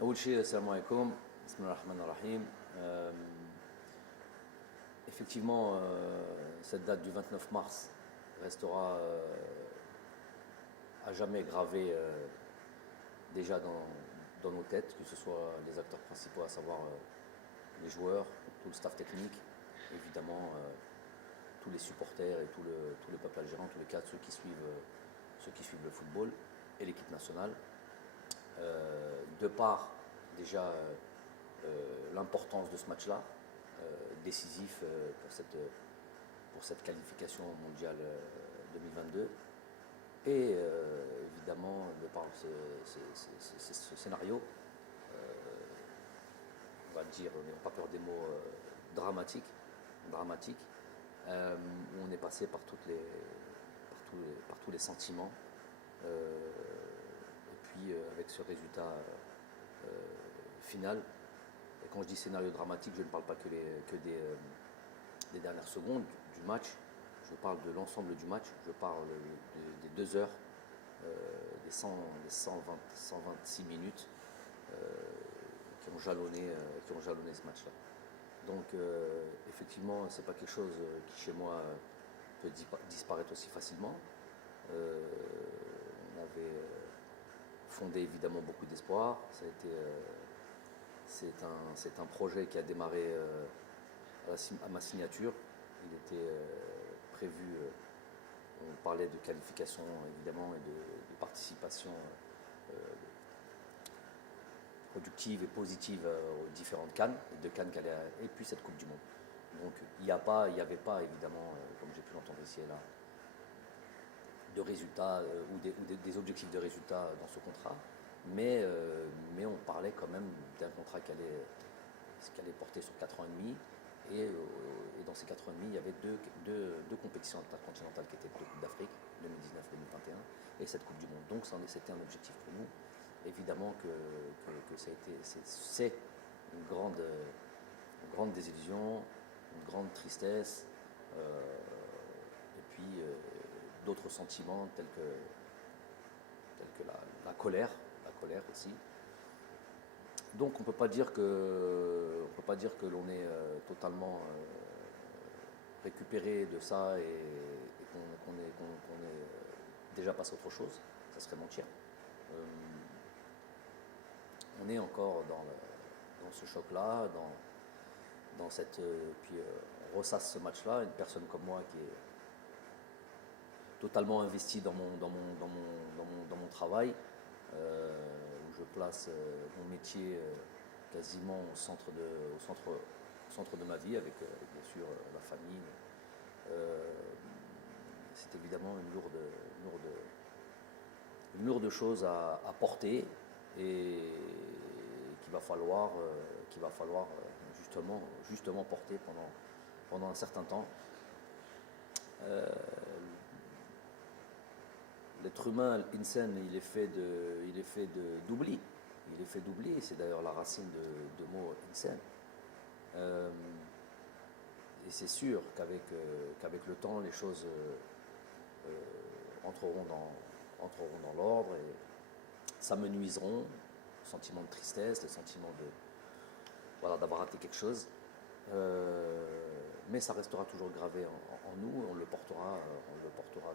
أول شيء, assalamu alaikum, bismillah ar-Rahman ar-Rahim. Effectivement, cette date du 29 mars restera à jamais gravée déjà dans nos têtes, que ce soit les acteurs principaux, à savoir les joueurs, tout le staff technique, évidemment tous les supporters et tout le peuple algérien, en tous les cas ceux qui suivent le football et l'équipe nationale. De par déjà l'importance de ce match-là, décisif pour cette qualification mondiale 2022, et évidemment de par ce scénario, on va dire, on n'a pas peur des mots, dramatique, où on est passé par tous les sentiments. Et puis avec ce résultat final. Et quand je dis scénario dramatique, je ne parle pas que des dernières secondes du match, je parle de l'ensemble du match, je parle des 2 heures, des 126 minutes qui ont jalonné ce match-là. Donc effectivement, c'est pas quelque chose qui chez moi peut disparaître aussi facilement. On avait fondé évidemment beaucoup d'espoir. C'est un projet qui a démarré à ma signature. Il était prévu, on parlait de qualification évidemment et de participation productive et positive aux différentes CAN, et puis cette Coupe du Monde. Donc il n'y avait pas évidemment, comme j'ai pu l'entendre ici et là, de résultats ou des objectifs de résultats dans ce contrat, mais on parlait quand même d'un contrat qui allait porter sur 4 ans et demi, et dans ces 4 ans et demi, il y avait deux compétitions intercontinentales qui étaient deux Coupes d'Afrique, 2019-2021, et cette Coupe du Monde. Donc c'était un objectif pour nous. Évidemment que c'est une grande désillusion, une grande tristesse, et puis d'autres sentiments tels que la colère aussi. Donc on ne peut pas dire que l'on est totalement récupéré de ça et qu'on est déjà passé à autre chose. Ça serait mentir. On est encore dans ce choc-là, puis on ressasse ce match-là. Une personne comme moi qui est totalement investie dans mon travail, où je place mon métier quasiment au centre de ma vie, avec bien sûr la famille. C'est évidemment une lourde chose à porter, et qu'il va falloir justement porter pendant un certain temps. L'être humain, l'insan, il est fait d'oubli. Il est fait d'oubli, et c'est d'ailleurs la racine de mot insan. Et c'est sûr qu'avec le temps, les choses entreront dans l'ordre, et s'amenuiseront. Le sentiment de tristesse, le sentiment d'avoir raté quelque chose. Mais ça restera toujours gravé en nous, et on le portera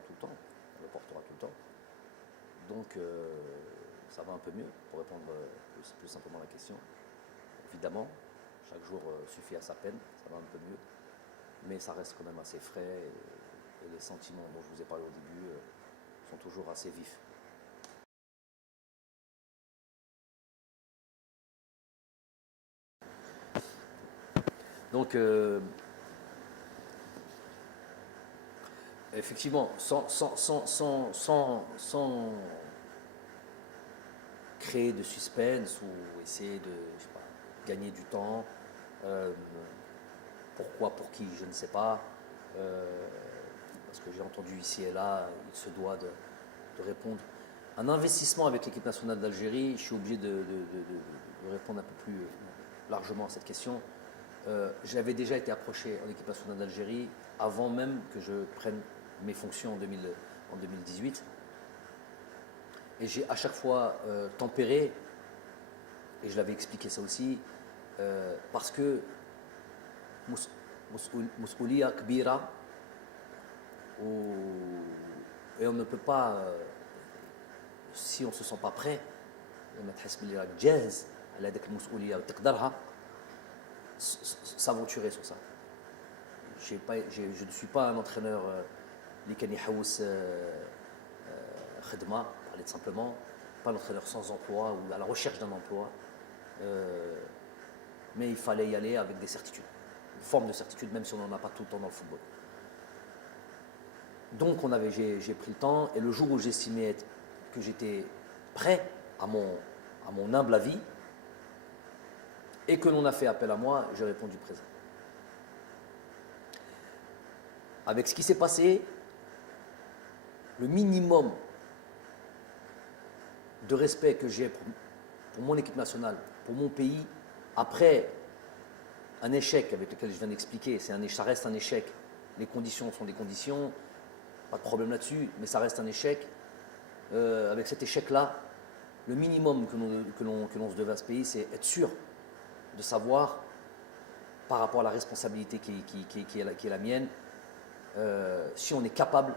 tout le temps. Donc ça va un peu mieux, pour répondre plus simplement à la question. Évidemment, chaque jour suffit à sa peine, ça va un peu mieux, mais ça reste quand même assez frais, et les sentiments dont je vous ai parlé au début sont toujours assez vifs. Donc effectivement, sans créer de suspense ou essayer de gagner du temps, pourquoi, pour qui, je ne sais pas, parce que j'ai entendu ici et là, il se doit de répondre. Un investissement avec l'équipe nationale d'Algérie, je suis obligé de répondre un peu plus largement à cette question. J'avais déjà été approché en équipe nationale d'Algérie avant même que je prenne mes fonctions en 2018. Et j'ai à chaque fois tempéré et je l'avais expliqué ça aussi, parce que مسؤولية كبيرة et on ne peut pas, si on ne se sent pas prêt, لما تحس بلي راك جاهز على هذيك المسؤولية وتقدرها, s'aventurer sur ça. Je ne suis pas un entraîneur اللي كان يحوس خدمة, parler simplement, pas un entraîneur sans emploi ou à la recherche d'un emploi, mais il fallait y aller avec des certitudes, une forme de certitude, même si on n'en a pas tout le temps dans le football. Donc j'ai pris le temps, et le jour où j'estimais que j'étais prêt à mon humble avis, et que l'on a fait appel à moi, j'ai répondu présent. Avec ce qui s'est passé, le minimum de respect que j'ai pour mon équipe nationale, pour mon pays, après un échec avec lequel je viens d'expliquer, ça reste un échec, les conditions sont des conditions, pas de problème là-dessus, mais ça reste un échec. Avec cet échec-là, le minimum que l'on se devait à ce pays, c'est être sûr de savoir, par rapport à la responsabilité qui est la mienne, si on est capable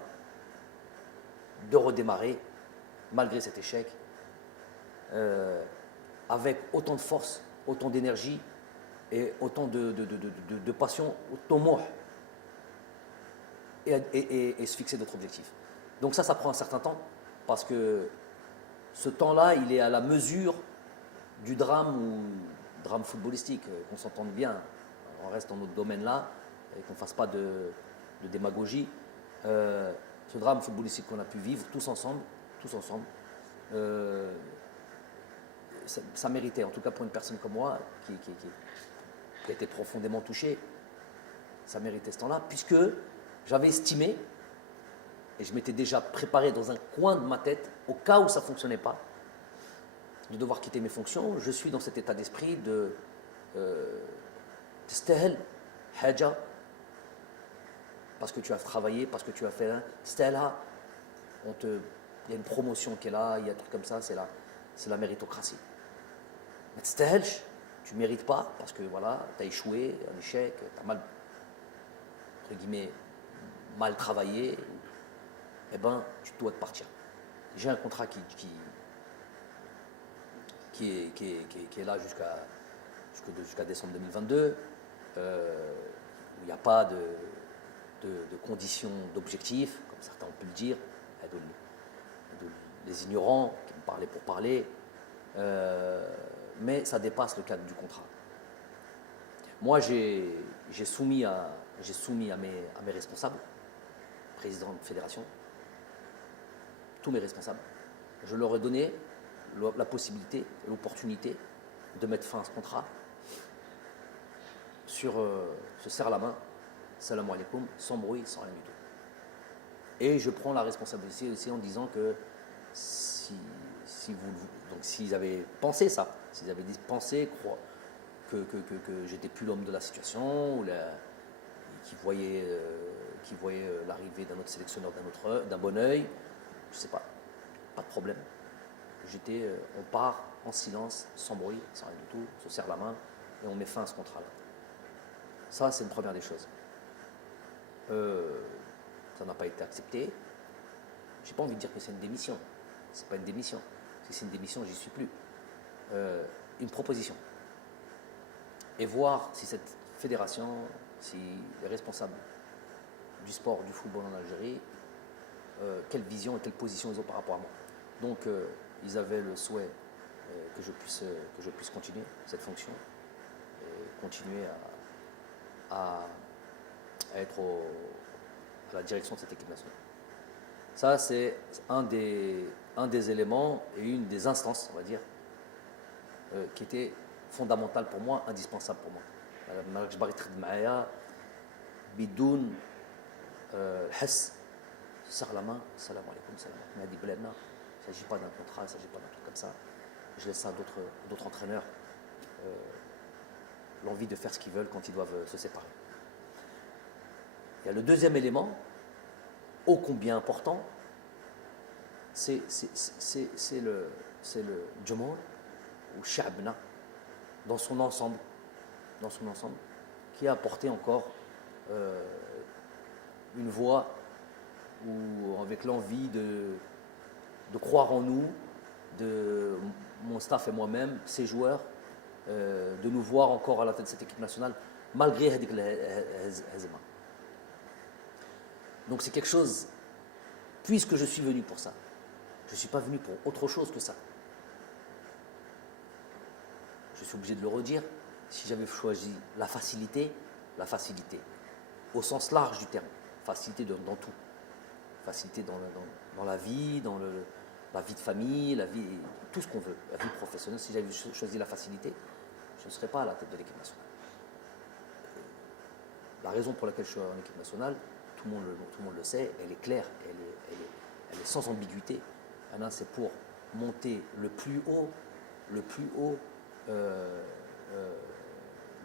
de redémarrer, malgré cet échec, avec autant de force, autant d'énergie et autant de passion, autant et se fixer d'autres objectifs. Donc ça prend un certain temps, parce que ce temps-là, il est à la mesure du drame footballistique, qu'on s'entende bien, on reste dans notre domaine-là, et qu'on ne fasse pas de démagogie. Ce drame footballistique qu'on a pu vivre tous ensemble, ça méritait, en tout cas pour une personne comme moi, qui a été profondément touchée, ça méritait ce temps-là, puisque j'avais estimé, et je m'étais déjà préparé dans un coin de ma tête, au cas où ça ne fonctionnait pas, de devoir quitter mes fonctions. Je suis dans cet état d'esprit de تستاهل حاجة, parce que tu as travaillé, parce que tu as fait تستاهلها, il y a une promotion qui est là, il y a un truc comme ça, c'est la méritocratie. Mais تستاهلش, tu ne mérites pas, parce que voilà, tu as échoué, un échec, tu as mal, entre guillemets, mal travaillé, eh ben, tu dois te partir. J'ai un contrat qui est là jusqu'à décembre 2022, où il n'y a pas de conditions d'objectifs, comme certains ont pu le dire, les ignorants qui me parlaient pour parler, mais ça dépasse le cadre du contrat. Moi, j'ai soumis à mes responsables, président de fédération, tous mes responsables, je leur ai donné la possibilité, l'opportunité de mettre fin à ce contrat sur se serre la main, salam alaikum, sans bruit, sans rien du tout. Et je prends la responsabilité aussi en disant que s'ils avaient pensé ça, s'ils avaient pensé que j'étais plus l'homme de la situation, ou qui voyaient l'arrivée d'un autre sélectionneur d'un bon œil, je ne sais pas de problème. On part en silence, sans bruit, sans rien du tout, on se serre la main et on met fin à ce contrat-là. Ça, c'est une première des choses. Ça n'a pas été accepté. Je n'ai pas envie de dire que c'est une démission. Ce n'est pas une démission. Si c'est une démission, j'y suis plus. Une proposition. Et voir si cette fédération, si les responsables du sport, du football en Algérie, quelle vision et quelle position ils ont par rapport à moi. Donc, ils avaient le souhait que je puisse continuer cette fonction et continuer à être à la direction de cette équipe nationale. Ça, c'est un des éléments et une des instances, on va dire, qui était fondamentale pour moi, indispensable pour moi. مالكش باغي تخدم معايا بدون الحس, serre la main, salam alaikum, salam alaikum. Il ne s'agit pas d'un contrat, il ne s'agit pas d'un truc comme ça. Je laisse ça à d'autres entraîneurs, l'envie de faire ce qu'ils veulent quand ils doivent se séparer. Il y a le deuxième élément, ô combien important, c'est le Jumhur ou Sha'bna, dans son ensemble, qui a apporté encore une voix ou avec l'envie de croire en nous, de mon staff et moi-même, ces joueurs, de nous voir encore à la tête de cette équipe nationale, malgré هذيك الهزيمة. Donc c'est quelque chose, puisque je suis venu pour ça, je ne suis pas venu pour autre chose que ça. Je suis obligé de le redire, si j'avais choisi la facilité, au sens large du terme, facilité dans tout, facilité dans la vie, la vie de famille, la vie, tout ce qu'on veut, la vie professionnelle. Si j'avais choisi la facilité, je ne serais pas à la tête de l'équipe nationale. La raison pour laquelle je suis en équipe nationale, tout le monde le sait, elle est claire, elle est sans ambiguïté. C'est pour monter le plus haut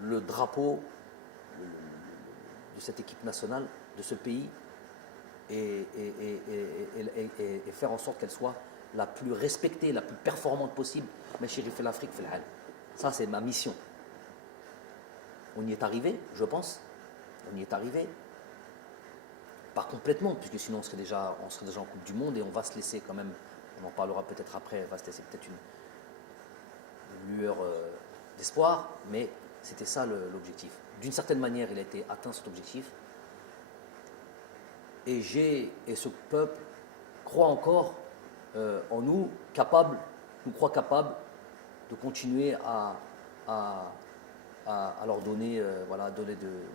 le drapeau de cette équipe nationale, de ce pays, et faire en sorte qu'elle soit la plus respectée, la plus performante possible. Mais chérie, fait l'Afrique, fait le hal. Ça, c'est ma mission. On y est arrivé, je pense. On y est arrivé. Pas complètement, puisque sinon on serait déjà en Coupe du Monde et on va se laisser quand même, on en parlera peut-être après, on va se laisser peut-être une lueur d'espoir, mais c'était ça l'objectif. D'une certaine manière, il a été atteint cet objectif. Et ce peuple croit encore en nous, nous croit capables de continuer à leur donner,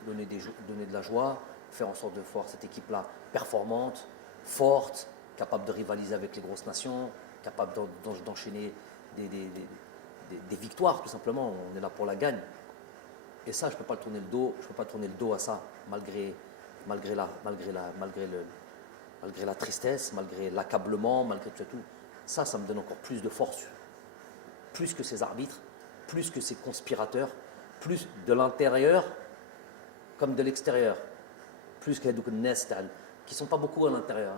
donner de la joie, faire en sorte de voir cette équipe-là performante, forte, capable de rivaliser avec les grosses nations, capable d'enchaîner des victoires, tout simplement. On est là pour la gagne. Et ça, je ne peux pas tourner le dos à ça, malgré la tristesse, malgré l'accablement, malgré tout. Ça me donne encore plus de force, plus que ces arbitres, plus que ces conspirateurs, plus de l'intérieur comme de l'extérieur, plus que les Nest, qui ne sont pas beaucoup à l'intérieur.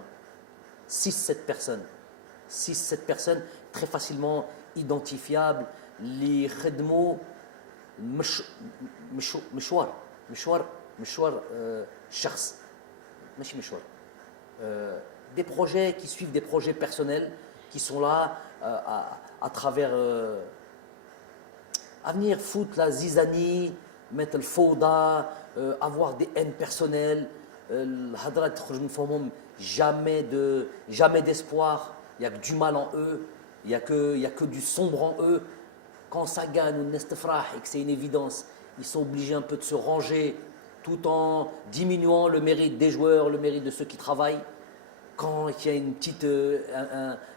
6-7 personnes très facilement identifiables, les khedmo, مشوار شخص ماشي مشوار des projets qui suivent des projets personnels qui sont là à travers à venir foutre la zizanie, mettre le fauda, avoir des haines personnelles, jamais d'espoir, il n'y a que du mal en eux, il n'y a que du sombre en eux. Quand ça gagne ou nestefrah et que c'est une évidence, ils sont obligés un peu de se ranger tout en diminuant le mérite des joueurs, le mérite de ceux qui travaillent. Quand il y a une petite,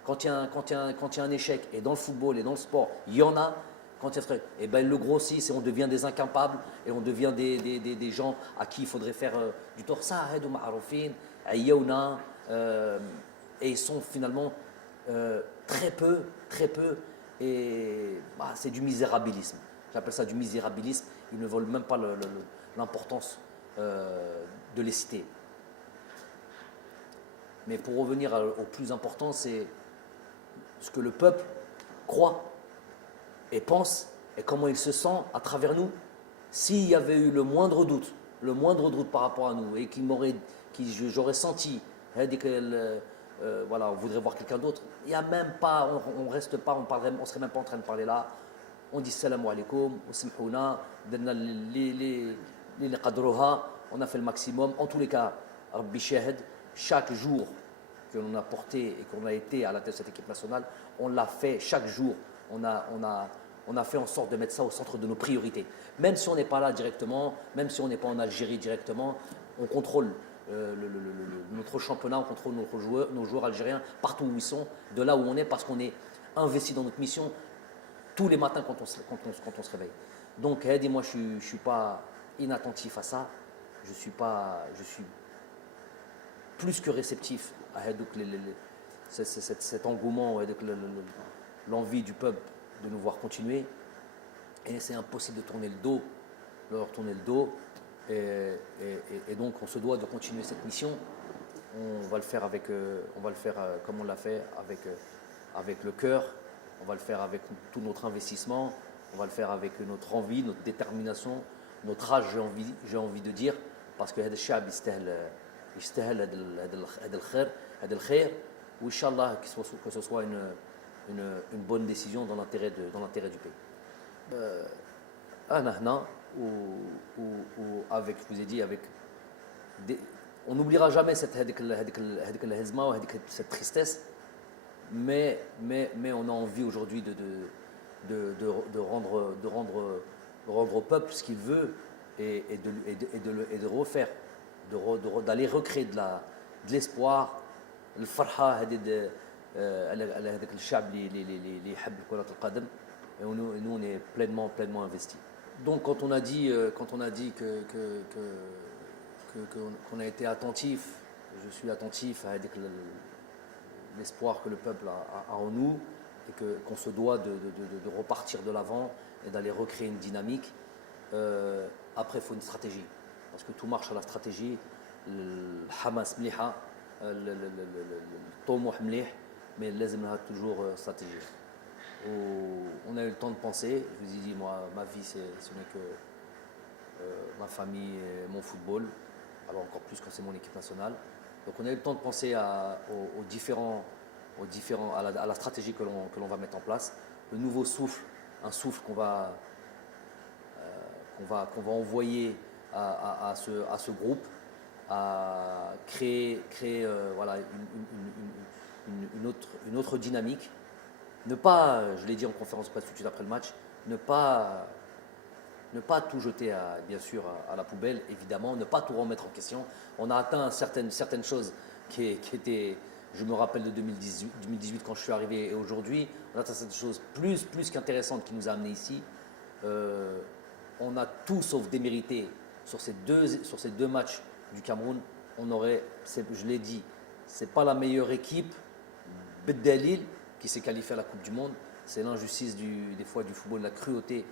quand il y a un échec, et dans le football et dans le sport, il y en a, quand il y a et ben, ils le grossissent et on devient des incapables et on devient des gens à qui il faudrait faire du tort. Ça, et ils sont finalement très peu, et c'est du misérabilisme. J'appelle ça du misérabilisme. Ils ne veulent même pas l'importance de les citer. Mais pour revenir au plus important, c'est ce que le peuple croit et pense et comment il se sent à travers nous. S'il y avait eu le moindre doute par rapport à nous et j'aurais senti on voudrait voir quelqu'un d'autre, il n'y a même pas, on reste pas, on serait même pas en train de parler là. On dit salam alaikum, on a fait le maximum. En tous les cas, Rabbi Shahid, chaque jour que l'on a porté et qu'on a été à la tête de cette équipe nationale, on l'a fait chaque jour. On a fait en sorte de mettre ça au centre de nos priorités. Même si on n'est pas là directement, même si on n'est pas en Algérie directement, on contrôle notre championnat, on contrôle nos joueurs algériens partout où ils sont, de là où on est, parce qu'on est investi dans notre mission tous les matins quand on se réveille. Donc, moi, je ne suis pas inattentif à ça. Je suis plus que réceptif à cet engouement, l'envie du peuple de nous voir continuer. Et c'est impossible de leur tourner le dos. Et donc, on se doit de continuer cette mission. On va le faire comme on l'a fait, avec le cœur. On va le faire avec tout notre investissement. On va le faire avec notre envie, notre détermination, notre rage, j'ai envie de dire, parce que هذا الشعب يستاهل هذا الخير وإنشالله que ce soit une bonne décision dans l'intérêt du pays. أنا هنا avec, je vous ai dit, avec on n'oubliera jamais cette tristesse, mais on a envie aujourd'hui de rendre au peuple ce qu'il veut et de refaire, d'aller recréer de l'espoir, le farha على هذاك الشعب اللي يحب كرة القدم. Et nous on est pleinement investis. Donc quand on a dit qu'on a été attentif, je suis attentif à l'espoir que le peuple a en nous et qu'on se doit de repartir de l'avant et d'aller recréer une dynamique. Après, il faut une stratégie, parce que tout marche à la stratégie. Le Hamas mliha, le Tomouh mlih, mais لازم toujours stratégie. On a eu le temps de penser. Je vous ai dit, moi, ma vie, ce n'est que ma famille et mon football. Alors encore plus quand c'est mon équipe nationale. Donc on a eu le temps de penser à la stratégie que l'on va mettre en place. Le nouveau souffle, un souffle qu'on va envoyer à ce groupe, à créer voilà, une autre dynamique. Ne pas, je l'ai dit en conférence de presse tout de suite après le match, ne pas tout jeter bien sûr à la poubelle, évidemment, ne pas tout remettre en question. On a atteint certaines choses qui étaient, je me rappelle de 2018 quand je suis arrivé et aujourd'hui, on a atteint certaines choses plus qu'intéressantes qui nous a amenés ici. On a tout sauf démérité sur ces deux matchs du Cameroun. Je l'ai dit, c'est pas la meilleure équipe, Beddalil, qui s'est qualifiée à la Coupe du Monde. C'est l'injustice des fois du football, la cruauté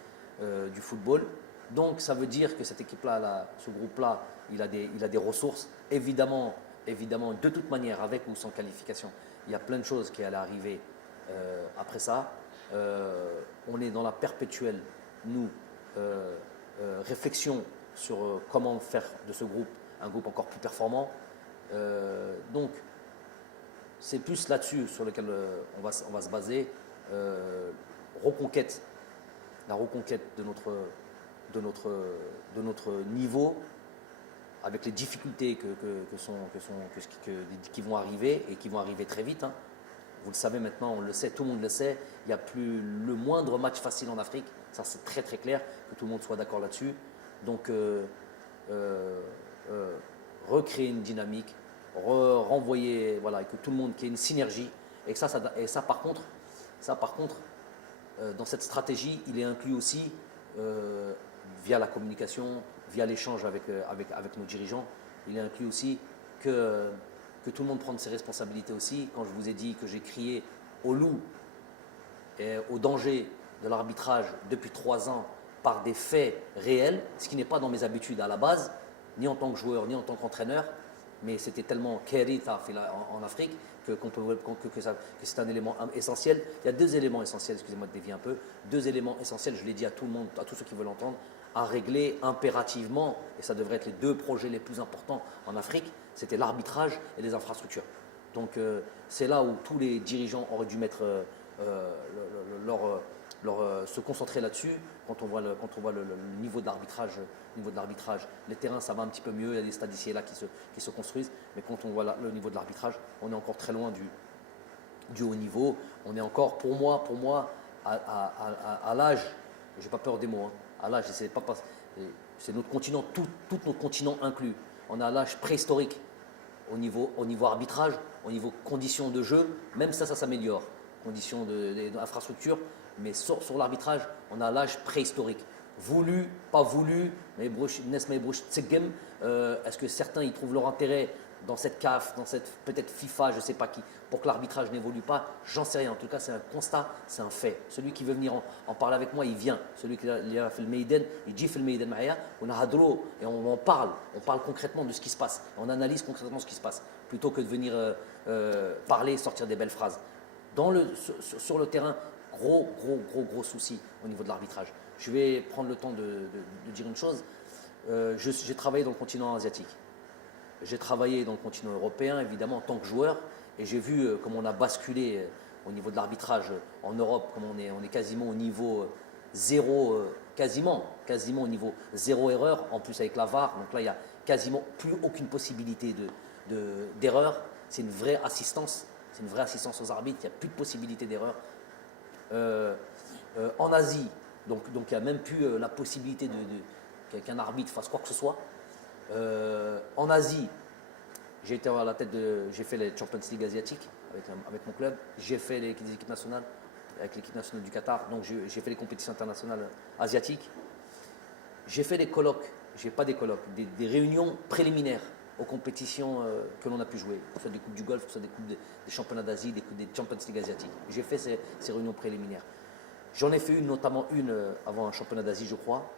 du football. Donc ça veut dire que cette équipe-là, ce groupe-là, il a des ressources. Évidemment, de toute manière, avec ou sans qualification, il y a plein de choses qui allaient arriver après ça. On est dans la perpétuelle, réflexion sur comment faire de ce groupe un groupe encore plus performant. Donc, c'est plus là-dessus sur lequel on va se baser. La reconquête de notre niveau, avec les difficultés qui vont arriver et qui vont arriver très vite. Hein. Vous le savez maintenant, on le sait, tout le monde le sait. Il n'y a plus le moindre match facile en Afrique. Ça, c'est très très clair, que tout le monde soit d'accord là-dessus. Donc, recréer une dynamique, renvoyer, voilà, et que tout le monde, qu'il y ait une synergie. Et ça par contre, dans cette stratégie, il est inclus aussi via la communication, via l'échange avec nos dirigeants. Il est inclus aussi que tout le monde prenne ses responsabilités aussi. Quand je vous ai dit que j'ai crié au loup et au danger de l'arbitrage depuis 3 ans par des faits réels, ce qui n'est pas dans mes habitudes à la base, ni en tant que joueur, ni en tant qu'entraîneur, mais c'était tellement kéritha en Afrique que c'est un élément essentiel. Il y a 2 éléments essentiels, excusez-moi de dévier un peu, 2 éléments essentiels, je l'ai dit à tout le monde, à tous ceux qui veulent l'entendre, à régler impérativement, et ça devrait être les 2 projets les plus importants en Afrique, c'était l'arbitrage et les infrastructures. Donc c'est là où tous les dirigeants auraient dû mettre se concentrer là-dessus. Quand on voit le niveau de l'arbitrage, les terrains ça va un petit peu mieux, il y a des stades ici et là qui se construisent, mais quand on voit le niveau de l'arbitrage, on est encore très loin du haut niveau. On est encore, pour moi, à l'âge, j'ai pas peur des mots, hein, à l'âge, c'est notre continent, tout notre continent inclus. On est à l'âge préhistorique au niveau arbitrage, au niveau conditions de jeu, même ça s'améliore, conditions d'infrastructure, mais sur l'arbitrage, on a l'âge préhistorique. Voulu, pas voulu, est-ce que certains y trouvent leur intérêt dans cette CAF, dans cette peut-être FIFA, je ne sais pas qui, pour que l'arbitrage n'évolue pas? J'en sais rien. En tout cas, c'est un constat, c'est un fait. Celui qui veut venir en parler avec moi, il vient. Celui qui a fait le Meiden, il dit fait le Meiden Mahia, on a Hadro et on parle concrètement de ce qui se passe. On analyse concrètement ce qui se passe, plutôt que de venir parler, sortir des belles phrases. Sur le terrain, gros souci au niveau de l'arbitrage. Je vais prendre le temps de dire une chose. J'ai travaillé dans le continent asiatique. J'ai travaillé dans le continent européen, évidemment, en tant que joueur. Et j'ai vu comment on a basculé au niveau de l'arbitrage en Europe, comme on est quasiment au niveau zéro, quasiment au niveau zéro erreur, en plus avec la VAR. Donc là, il n'y a quasiment plus aucune possibilité d'erreur. C'est une vraie assistance. C'est une vraie assistance aux arbitres. Il n'y a plus de possibilité d'erreur. En Asie, donc il n'y a même plus la possibilité qu'un arbitre fasse quoi que ce soit. En Asie, j'ai été à la tête j'ai fait les Champions League asiatiques avec mon club. J'ai fait les équipes nationales avec l'équipe nationale du Qatar. Donc j'ai fait les compétitions internationales asiatiques. J'ai fait des colloques, pas des colloques, des réunions préliminaires aux compétitions que l'on a pu jouer, que ce soit des coupes du Golfe, que ce soit des coupes des championnats d'Asie, des Champions League asiatiques. J'ai fait ces réunions préliminaires. J'en ai fait notamment une avant un championnat d'Asie, je crois,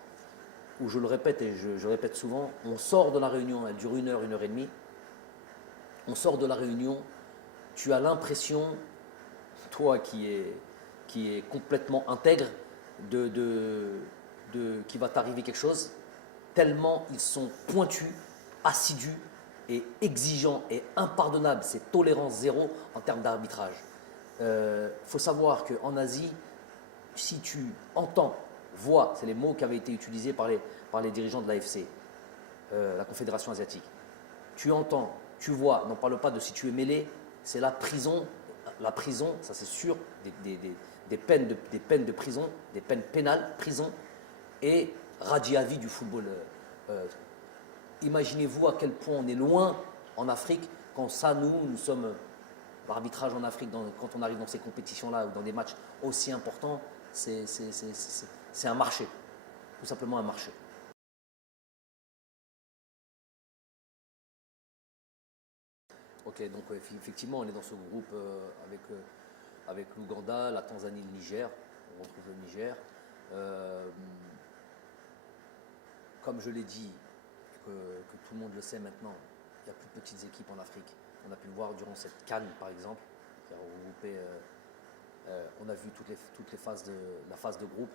où je le répète et je répète souvent, on sort de la réunion, elle dure 1 heure, 1 heure et demie. On sort de la réunion, tu as l'impression, toi qui est complètement intègre, qu'il va t'arriver quelque chose, tellement ils sont pointus, assidus et exigeants et impardonnables. C'est tolérance zéro en termes d'arbitrage. Faut savoir qu'en Asie, si tu entends, vois, c'est les mots qui avaient été utilisés par les dirigeants de l'AFC, la Confédération asiatique. Tu entends, tu vois, n'en parle pas de si tu es mêlé, c'est la prison. La prison, ça c'est sûr, des peines de prison, des peines pénales, prison et radis à vie du football. Imaginez-vous à quel point on est loin en Afrique quand ça, nous sommes l'arbitrage en Afrique, quand on arrive dans ces compétitions-là ou dans des matchs aussi importants, c'est un marché, tout simplement un marché. Ok, donc effectivement, on est dans ce groupe avec l'Ouganda, la Tanzanie, le Niger. On retrouve le Niger. Comme je l'ai dit, que tout le monde le sait maintenant, il y a plus de petites équipes en Afrique. On a pu le voir durant cette CAN, par exemple, qui a regroupé. On a vu toutes les phases la phase de groupe,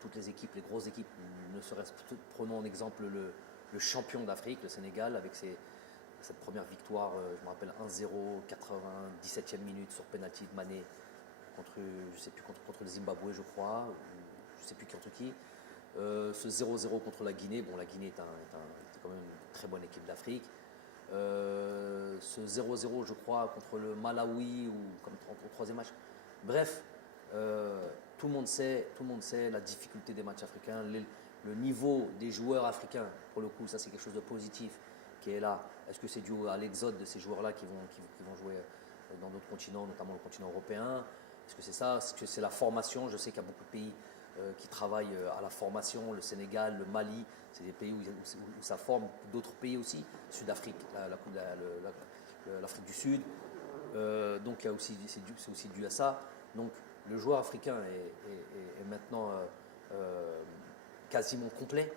toutes les équipes, les grosses équipes. Ne serait-ce que prenons en exemple le champion d'Afrique, le Sénégal, avec cette première victoire, je me rappelle 1-0, 97e minute sur penalty de Mané contre, je sais plus, contre le Zimbabwe, je crois, je ne sais plus contre qui. Ce 0-0 contre la Guinée, bon, la Guinée est quand même une très bonne équipe d'Afrique. Ce 0-0, je crois, contre le Malawi ou comme au troisième match. Bref, tout le monde sait la difficulté des matchs africains, le niveau des joueurs africains, pour le coup, ça c'est quelque chose de positif qui est là. Est-ce que c'est dû à l'exode de ces joueurs-là qui vont jouer dans d'autres continents, notamment le continent européen? Est-ce que c'est ça? Est-ce que c'est la formation? Je sais qu'il y a beaucoup de pays qui travaillent à la formation, le Sénégal, le Mali, c'est des pays où ça forme, d'autres pays aussi, Sud-Afrique, l'Afrique du Sud. Donc c'est aussi dû à ça. Donc le joueur africain est maintenant quasiment complet,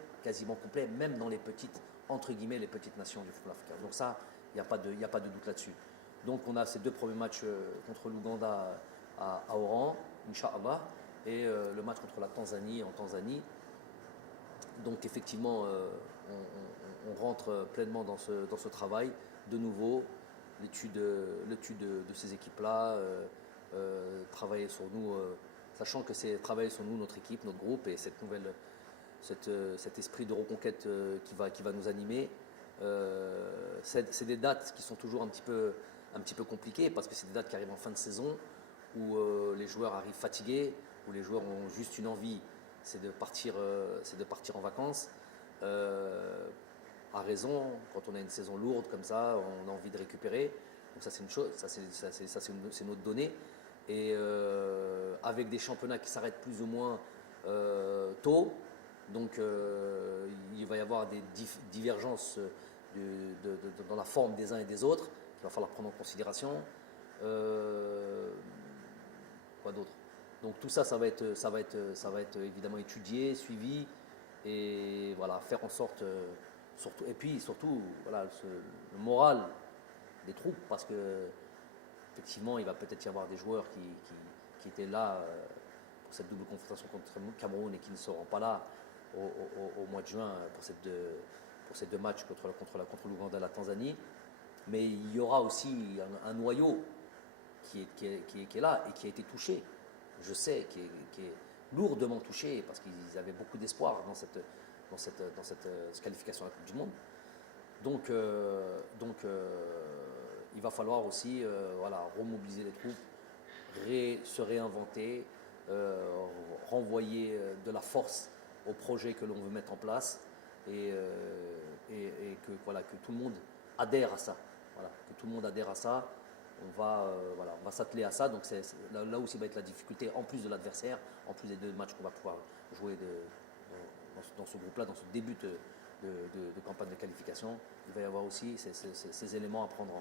même dans les petites, entre guillemets, les petites nations du football africain. Donc ça, il n'y a pas de doute là-dessus. Donc on a ces 2 premiers matchs contre l'Ouganda à Oran, Inch'Allah, et le match contre la Tanzanie en Tanzanie. Donc effectivement, on rentre pleinement dans ce travail. De nouveau, l'étude de ces équipes-là, travailler sur nous, sachant que c'est travailler sur nous, notre équipe, notre groupe, et cet esprit de reconquête qui va nous animer. C'est des dates qui sont toujours un petit peu compliquées, parce que c'est des dates qui arrivent en fin de saison, où les joueurs arrivent fatigués, où les joueurs ont juste une envie, c'est de partir en vacances. À raison, quand on a une saison lourde comme ça, on a envie de récupérer. Donc ça c'est une chose, c'est notre donnée. Et avec des championnats qui s'arrêtent plus ou moins tôt, donc il va y avoir des divergences dans la forme des uns et des autres qu'il va falloir prendre en considération. Quoi d'autre? Donc tout ça, ça va être évidemment étudié, suivi, et voilà, faire en sorte, surtout, et puis surtout, voilà, le moral des troupes, parce que effectivement, il va peut-être y avoir des joueurs qui étaient là cette double confrontation contre Cameroun et qui ne seront pas là au mois de juin pour ces deux matchs contre l'Ouganda et la Tanzanie. Mais il y aura aussi un noyau qui est là et qui a été touché, je sais, qui est lourdement touché parce qu'ils avaient beaucoup d'espoir dans cette qualification à la Coupe du Monde. Donc, il va falloir aussi remobiliser les troupes, se réinventer, renvoyer de la force au projet que l'on veut mettre en place et que tout le monde adhère à ça. Voilà, que tout le monde adhère à ça. On va s'atteler à ça. Donc là aussi va être la difficulté, en plus de l'adversaire, en plus des deux matchs qu'on va pouvoir jouer dans ce groupe-là, dans ce début de campagne de qualification. Il va y avoir aussi ces éléments à prendre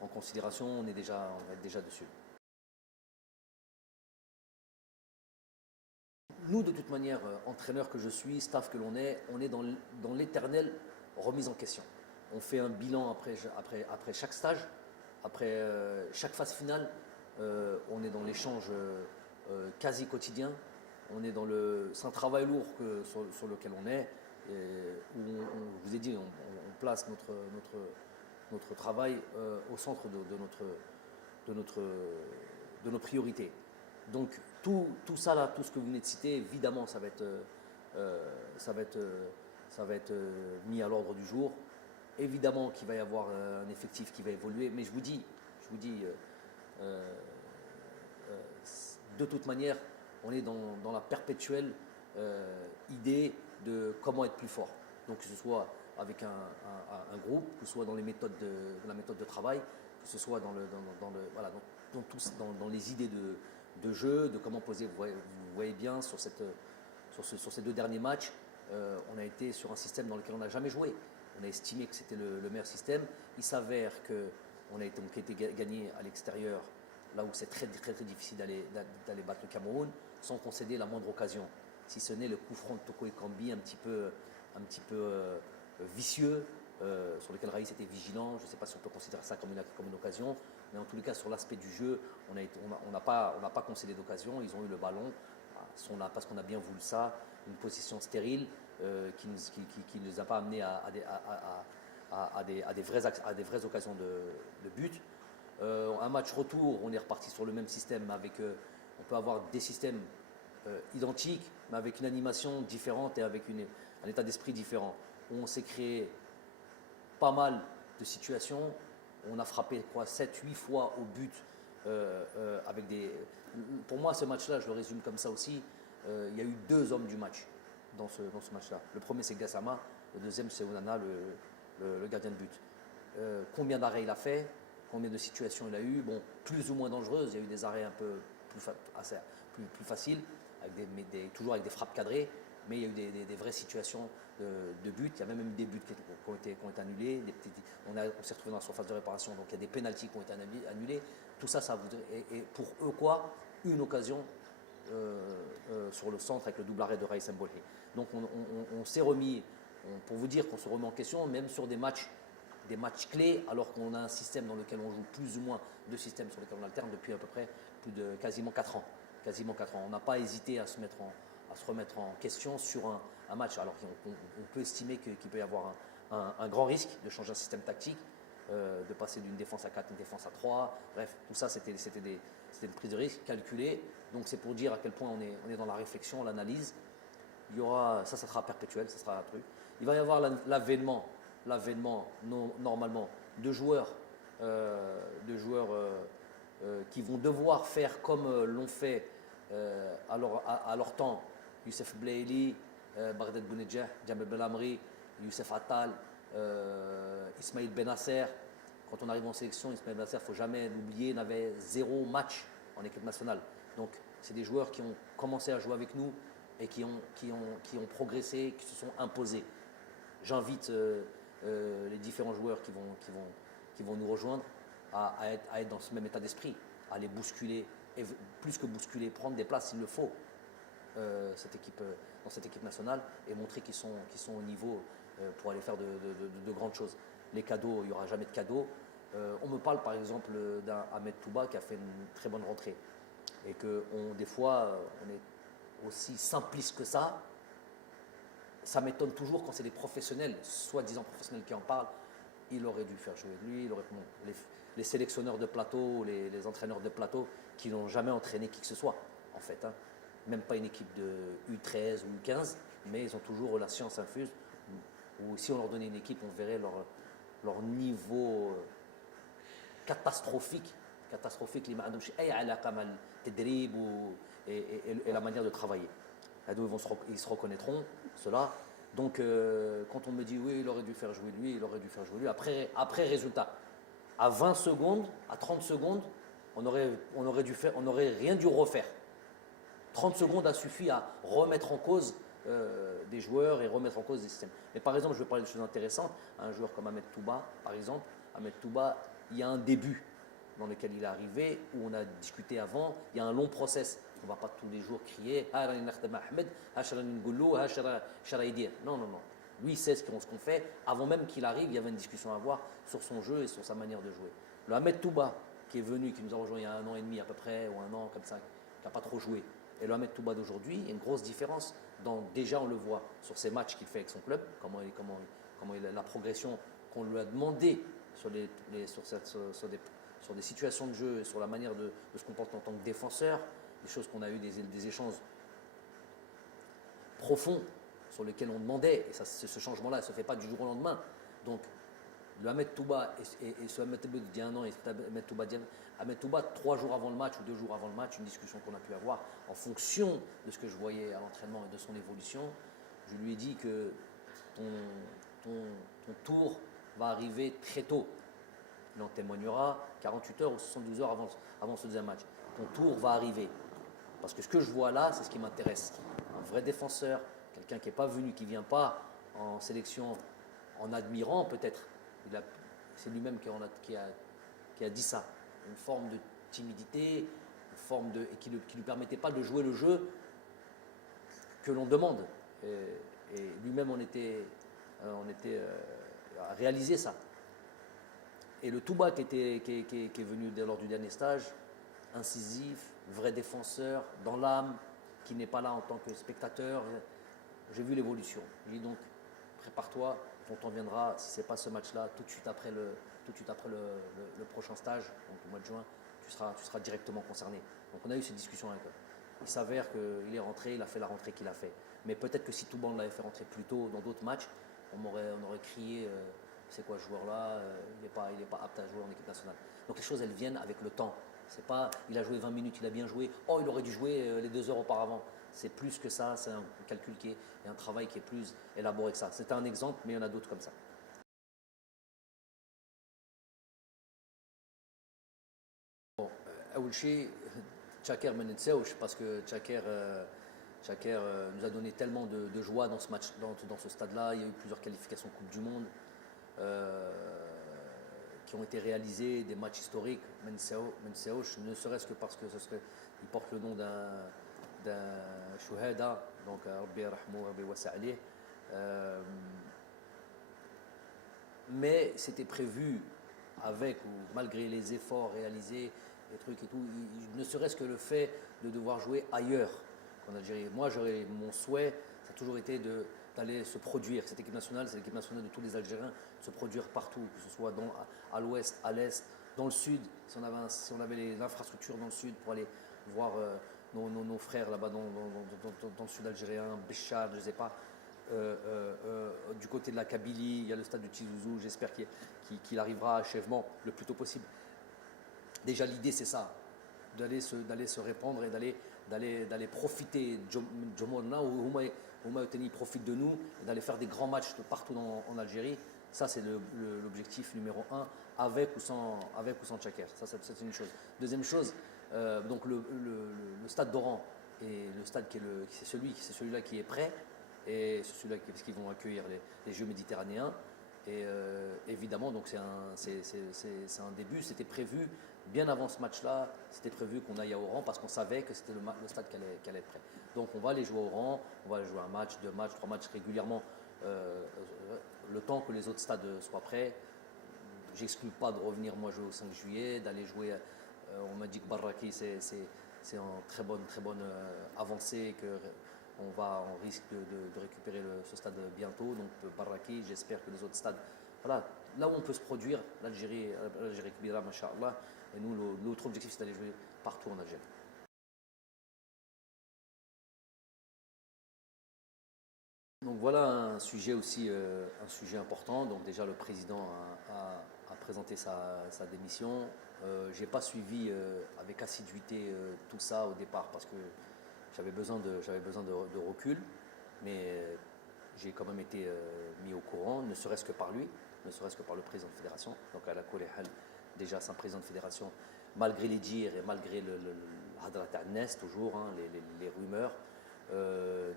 en considération. On va être déjà dessus. Nous, de toute manière, entraîneur que je suis, staff que l'on est, on est dans l'éternelle remise en question. On fait un bilan après chaque stage, après chaque phase finale. On est dans l'échange quasi quotidien. C'est un travail lourd sur lequel on est. Où je vous ai dit, on place notre travail au centre de nos priorités. Donc tout ça là, tout ce que vous venez de citer, évidemment, ça va être mis à l'ordre du jour. Évidemment qu'il va y avoir un effectif qui va évoluer, mais je vous dis, de toute manière, on est dans la perpétuelle idée de comment être plus fort. Donc que ce soit avec un groupe, que ce soit dans la méthode de travail, que ce soit dans les idées de jeu, de comment poser. Vous voyez bien sur ces deux derniers matchs, on a été sur un système dans lequel on n'a jamais joué. On a estimé que c'était le meilleur système. Il s'avère qu'on a été gagné à l'extérieur, là où c'est très, très, très difficile d'aller battre le Cameroun, sans concéder la moindre occasion. Si ce n'est le coup franc de Toko Ekambi un petit peu vicieux, sur lequel Raïs était vigilant. Je ne sais pas si on peut considérer ça comme une occasion, mais en tous les cas, sur l'aspect du jeu, on n'a pas concédé d'occasion. Ils ont eu le ballon, ils sont là parce qu'on a bien voulu ça, une position stérile qui ne nous a pas amené à des vraies occasions de but. Un match retour, on est reparti sur le même système, on peut avoir des systèmes identiques, mais avec une animation différente et avec un état d'esprit différent. On s'est créé pas mal de situations. On a frappé 7-8 fois au but Pour moi, ce match-là, je le résume comme ça aussi. Il y a eu deux hommes du match dans ce match-là. Le premier, c'est Gassama. Le deuxième, c'est Onana, le gardien de but. Combien d'arrêts il a fait? Combien de situations il a eu? Bon, plus ou moins dangereuses. Il y a eu des arrêts un peu plus faciles, toujours avec des frappes cadrées. Mais il y a eu des vraies situations de but. Il y a même eu des buts qui ont été annulés. On s'est retrouvé dans la surface de réparation, donc il y a des pénaltys qui ont été annulés. Tout ça, et pour eux quoi? Une occasion sur le centre avec le double arrêt de Raïs Mbolhi. Donc on s'est remis, pour vous dire qu'on se remet en question, même sur des matchs clés, alors qu'on a un système dans lequel on joue plus ou moins deux systèmes sur lesquels on alterne depuis à peu près quasiment 4 ans. On n'a pas hésité à se remettre en question sur un match, alors qu'on peut estimer qu'il peut y avoir un grand risque de changer un système tactique, de passer d'une défense à 4 à une défense à 3. Bref, tout ça, c'était une prise de risque calculée. Donc c'est pour dire à quel point on est dans la réflexion, l'analyse. Il y aura, ça sera perpétuel, ça sera un truc. Il va y avoir l'avènement normalement de joueurs qui vont devoir faire comme l'ont fait à leur temps Youssef Blaili, Baghdad Bounedjah, Djamel Belamri, Youssef Attal, Ismail Benasser. Quand on arrive en sélection, Ismail Benasser, il ne faut jamais l'oublier, n'avait 0 match en équipe nationale. Donc c'est des joueurs qui ont commencé à jouer avec nous et qui ont progressé, qui se sont imposés. J'invite les différents joueurs qui vont nous rejoindre à être dans ce même état d'esprit, à les bousculer, et plus que bousculer, prendre des places s'il le faut dans cette équipe nationale et montrer qu'ils sont au niveau pour aller faire de grandes choses. Les cadeaux, il n'y aura jamais de cadeaux. On me parle par exemple d'un Ahmed Touba qui a fait une très bonne rentrée et que des fois aussi simpliste que ça m'étonne toujours quand c'est des professionnels, soi-disant professionnels qui en parlent. Il aurait dû faire jouer lui, les sélectionneurs de plateau, les entraîneurs de plateau qui n'ont jamais entraîné qui que ce soit, en fait. Hein. Même pas une équipe de U13 ou U15, mais ils ont toujours la science infuse. Ou si on leur donnait une équipe, on verrait leur niveau catastrophique, catastrophique, et la manière de travailler. Ils se reconnaîtront, cela. Donc, quand on me dit oui, il aurait dû faire jouer lui, il aurait dû faire jouer lui, après résultat, à 20 secondes, à 30 secondes, on n'aurait rien dû refaire. 30 secondes a suffi à remettre en cause des joueurs et remettre en cause des systèmes. Mais par exemple, je vais parler de choses intéressantes. Un joueur comme Ahmed Touba, par exemple, Ahmed Touba, il y a un début dans lequel il est arrivé, où on a discuté avant, il y a un long process. On ne va pas tous les jours crier non, non, non. Lui, il sait ce qu'on fait. Avant même qu'il arrive, il y avait une discussion à avoir sur son jeu et sur sa manière de jouer. Le Ahmed Touba, qui est venu, qui nous a rejoint il y a 1 an et demi à peu près, ou 1 an comme ça, qui n'a pas trop joué, et le Ahmed Touba d'aujourd'hui, il y a une grosse différence. Déjà, on le voit sur ses matchs qu'il fait avec son club, la progression qu'on lui a demandé sur des situations de jeu, sur la manière de se comporter en tant que défenseur, des choses qu'on a eu des échanges profonds sur lesquels on demandait, et ce changement-là ne se fait pas du jour au lendemain. Donc, le Ahmed Touba et ce Ahmed Touba d'il y a 1 an et Ahmed Touba 3 jours avant le match ou 2 jours avant le match, une discussion qu'on a pu avoir en fonction de ce que je voyais à l'entraînement et de son évolution, je lui ai dit que ton tour va arriver très tôt. Il en témoignera 48 heures ou 72 heures avant ce deuxième match. Ton tour va arriver. Parce que ce que je vois là, c'est ce qui m'intéresse. Un vrai défenseur, quelqu'un qui n'est pas venu, qui ne vient pas en sélection en admirant peut-être. C'est lui-même qui a dit ça. Une forme de timidité, qui ne lui permettait pas de jouer le jeu que l'on demande. Et lui-même, on était à réaliser ça. Et le Touba qui est venu lors du dernier stage, incisif, vrai défenseur, dans l'âme, qui n'est pas là en tant que spectateur, j'ai vu l'évolution. Je dis donc, prépare-toi, ton temps viendra, si ce n'est pas ce match-là, tout de suite après le prochain stage, donc au mois de juin, tu seras directement concerné. Donc on a eu cette discussion avec eux. Il s'avère qu'il est rentré, il a fait la rentrée qu'il a fait. Mais peut-être que si Touba l'avait fait rentrer plus tôt dans d'autres matchs, on aurait crié c'est quoi ce joueur-là, il n'est pas apte à jouer en équipe nationale. Donc les choses, elles viennent avec le temps. C'est pas, il a joué 20 minutes, il a bien joué, oh il aurait dû jouer les 2 heures auparavant. C'est plus que ça, c'est un calcul et un travail qui est plus élaboré que ça. C'est un exemple, mais il y en a d'autres comme ça. Bon, أول شيء Tchaker ما ننساوش parce que Tchaker nous a donné tellement de joie dans ce match, dans ce stade-là. Il y a eu plusieurs qualifications Coupe du Monde qui ont été réalisées, des matchs historiques. Menseauch, ne serait-ce que parce que il porte le nom d'un Shuhada, donc Rabbi Rahmou, Rabbi Wasa alayh. Mais c'était prévu avec ou malgré les efforts réalisés, les trucs et tout, ne serait-ce que le fait de devoir jouer ailleurs qu'en Algérie. Moi, mon souhait, ça a toujours été d'aller se produire. Cette équipe nationale, c'est l'équipe nationale de tous les Algériens, de se produire partout, que ce soit à l'ouest, à l'est, dans le sud, si on avait l'infrastructure dans le sud pour aller voir nos frères là-bas dans le sud algérien, Béchar, je ne sais pas. Du côté de la Kabylie, il y a le stade de Tizouzou, j'espère qu'il arrivera à achèvement le plus tôt possible. Déjà l'idée c'est ça, d'aller se répandre et d'aller profiter de Jomorna ou Humayoteni profite de nous et d'aller faire des grands matchs partout en Algérie. Ça c'est l'objectif numéro 1, avec ou sans Tchaker. Ça c'est une chose. Deuxième chose, donc le stade d'Oran et le stade c'est celui-là qui est prêt. Et c'est celui-là parce qu'ils vont accueillir les Jeux méditerranéens. Et évidemment, donc c'est un début. C'était prévu bien avant ce match-là. C'était prévu qu'on aille à Oran parce qu'on savait que c'était le stade qui allait être prêt. Donc on va aller jouer à Oran. On va aller jouer un match, 2 matchs, 3 matchs régulièrement. Le temps que les autres stades soient prêts. J'exclus pas de revenir moi jouer au 5 juillet, d'aller jouer. On m'a dit que Barraki c'est en très bonne avancée on risque de récupérer ce stade bientôt. Donc Barraki, j'espère que les autres stades, voilà, là où on peut se produire, l'Algérie Kbira, Masha'Allah, et nous, notre objectif, c'est d'aller jouer partout en Algérie. Donc voilà un sujet aussi un sujet important. Donc déjà le président a présenté sa démission. Je n'ai pas suivi avec assiduité tout ça au départ parce que j'avais besoin de recul, mais j'ai quand même été mis au courant, ne serait-ce que par lui, ne serait-ce que par le président de fédération. Donc à la Koléhal, déjà c'est un président de fédération, malgré les dires et malgré le Hadrat al-Nes, toujours, hein, les rumeurs,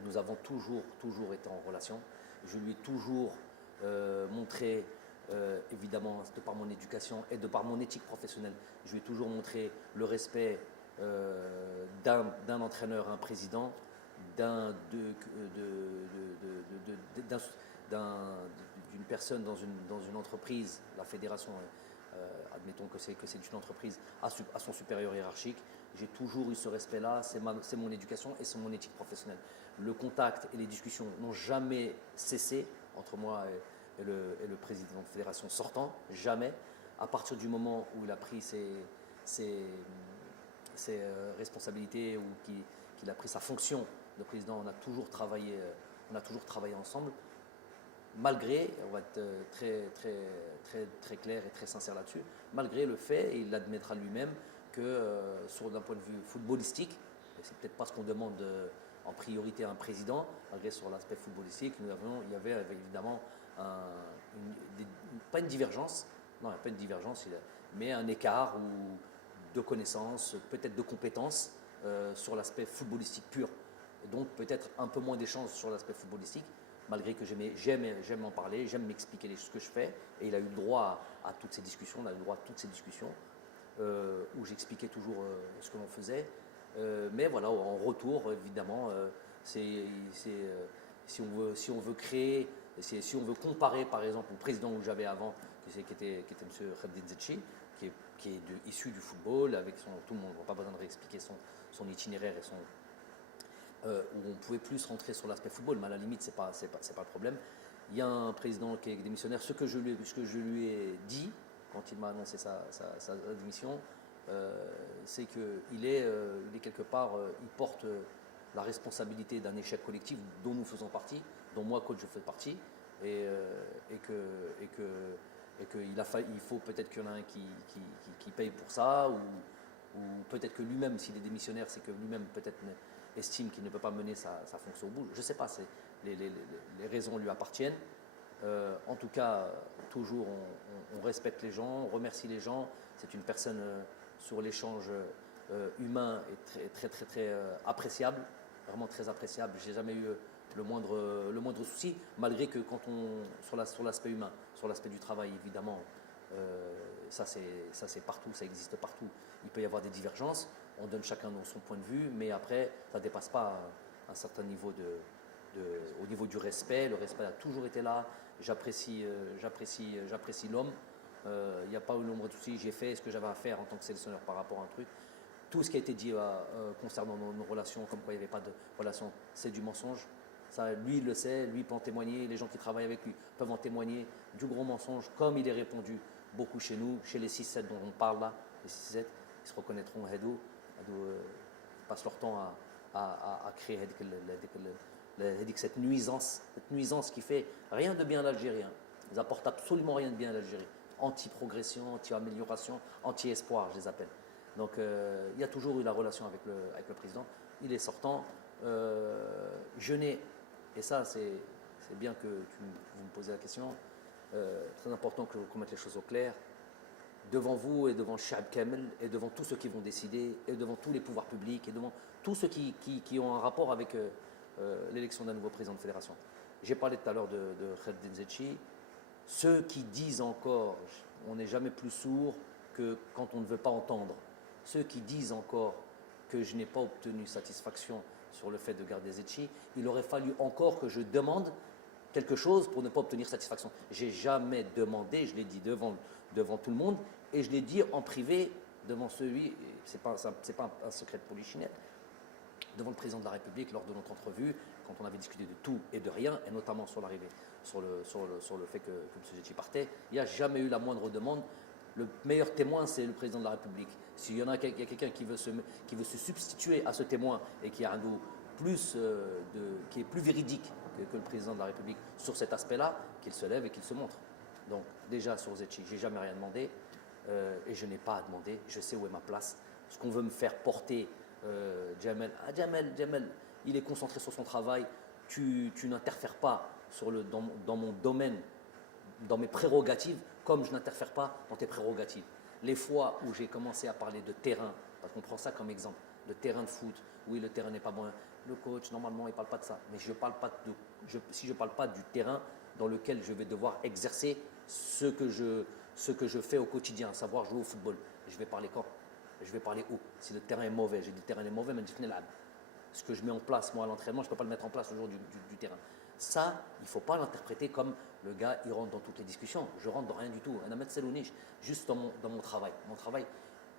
nous avons toujours été en relation. Je lui ai toujours montré, évidemment, de par mon éducation et de par mon éthique professionnelle, je lui ai toujours montré le respect d'un entraîneur à un président, d'une personne dans une entreprise, la fédération, admettons que c'est une entreprise, à son supérieur hiérarchique. J'ai toujours eu ce respect-là, c'est mon éducation et c'est mon éthique professionnelle. Le contact et les discussions n'ont jamais cessé entre moi et le président de fédération sortant, jamais. À partir du moment où il a pris ses responsabilités ou qu'il a pris sa fonction de président, on a toujours travaillé ensemble. Malgré, on va être très clair et très sincère là-dessus, malgré le fait, et il l'admettra lui-même, que d'un point de vue footballistique, et c'est peut-être pas ce qu'on demande en priorité à un président, malgré sur l'aspect footballistique, il y avait évidemment pas une divergence, non, il n'y a pas une divergence, mais un écart de connaissances, peut-être de compétences sur l'aspect footballistique pur. Et donc peut-être un peu moins d'échanges sur l'aspect footballistique, malgré que j'aime en parler, j'aime m'expliquer ce que je fais, et il a eu le droit à toutes ces discussions, où j'expliquais toujours ce que l'on faisait. Mais voilà, en retour, évidemment, si on veut créer, si on veut comparer par exemple au président que j'avais avant, qui était M. Khaled Zetchi, qui est issu du football, avec tout le monde, on n'a pas besoin de réexpliquer son itinéraire et où on pouvait plus rentrer sur l'aspect football, mais à la limite, c'est pas le problème. Il y a un président qui est démissionnaire. Ce que je lui ai dit quand il m'a annoncé sa démission, c'est qu'il est quelque part, il porte la responsabilité d'un échec collectif dont nous faisons partie, dont moi, coach, je fais partie, et il faut peut-être qu'il y en a un qui paye pour ça, ou peut-être que lui-même, s'il est démissionnaire, c'est que lui-même peut-être estime qu'il ne peut pas mener sa fonction au bout. Je ne sais pas, les raisons lui appartiennent. En tout cas, toujours on respecte les gens, on remercie les gens. C'est une personne sur l'échange humain et très appréciable, vraiment très appréciable. J'ai jamais eu le moindre souci, malgré que sur l'aspect humain, sur l'aspect du travail, évidemment, ça c'est partout, ça existe partout. Il peut y avoir des divergences, on donne chacun son point de vue, mais après, ça ne dépasse pas un certain niveau au niveau du respect. Le respect a toujours été là. J'apprécie l'homme. Il n'y a pas eu l'ombre de souci. J'ai fait ce que j'avais à faire en tant que sélectionneur par rapport à un truc. Tout ce qui a été dit concernant nos relations, comme quoi il n'y avait pas de relation, c'est du mensonge. Ça, lui, il le sait, lui peut en témoigner, les gens qui travaillent avec lui peuvent en témoigner, du gros mensonge, comme il est répandu beaucoup chez nous, chez les 6-7 dont on parle là, les 6-7, ils se reconnaîtront, ils passent leur temps à créer cette nuisance qui fait rien de bien à l'Algérie. Ils n'apportent absolument rien de bien à l'Algérie. Anti-progression, anti-amélioration, anti-espoir, je les appelle. Donc il y a toujours eu la relation avec le président. Il est sortant. Je n'ai, et ça c'est bien que vous me posez la question, très important qu'on mette les choses au clair, devant vous et devant Shab Kamel et devant tous ceux qui vont décider et devant tous les pouvoirs publics et devant tous ceux qui ont un rapport avec l'élection d'un nouveau président de fédération. J'ai parlé tout à l'heure de Khaled Zetchi. Ceux qui disent encore, on n'est jamais plus sourd que quand on ne veut pas entendre. Ceux qui disent encore que je n'ai pas obtenu satisfaction sur le fait de garder Zetchi, il aurait fallu encore que je demande quelque chose pour ne pas obtenir satisfaction. J'ai jamais demandé, je l'ai dit devant tout le monde, et je l'ai dit en privé devant celui, c'est pas un secret de polichinelle, devant le président de la République lors de notre entrevue, quand on avait discuté de tout et de rien, et notamment sur l'arrivée, sur le fait que M. Zetchi partait, il n'y a jamais eu la moindre demande. Le meilleur témoin, c'est le président de la République. S'il y en a quelqu'un qui veut se substituer à ce témoin et qui a un dos qui est plus véridique que le président de la République sur cet aspect-là, qu'il se lève et qu'il se montre. Donc déjà sur Zetchi, j'ai jamais rien demandé et je n'ai pas à demander. Je sais où est ma place. Ce qu'on veut me faire porter, Jamel, il est concentré sur son travail. Tu n'interfères pas dans mon domaine, dans mes prérogatives, comme je n'interfère pas dans tes prérogatives. Les fois où j'ai commencé à parler de terrain, parce qu'on prend ça comme exemple, le terrain de foot, oui, le terrain n'est pas bon. Le coach, normalement, il ne parle pas de ça. Mais si je ne parle pas du terrain dans lequel je vais devoir exercer ce que je fais au quotidien, savoir jouer au football, je vais parler quand? Je vais parler où? Si le terrain est mauvais, j'ai dit le terrain est mauvais, mais ce que je mets en place, moi, à l'entraînement, je ne peux pas le mettre en place le jour du terrain. Ça, il ne faut pas l'interpréter comme le gars, il rentre dans toutes les discussions. Je rentre dans rien du tout. Juste dans mon travail. Mon travail,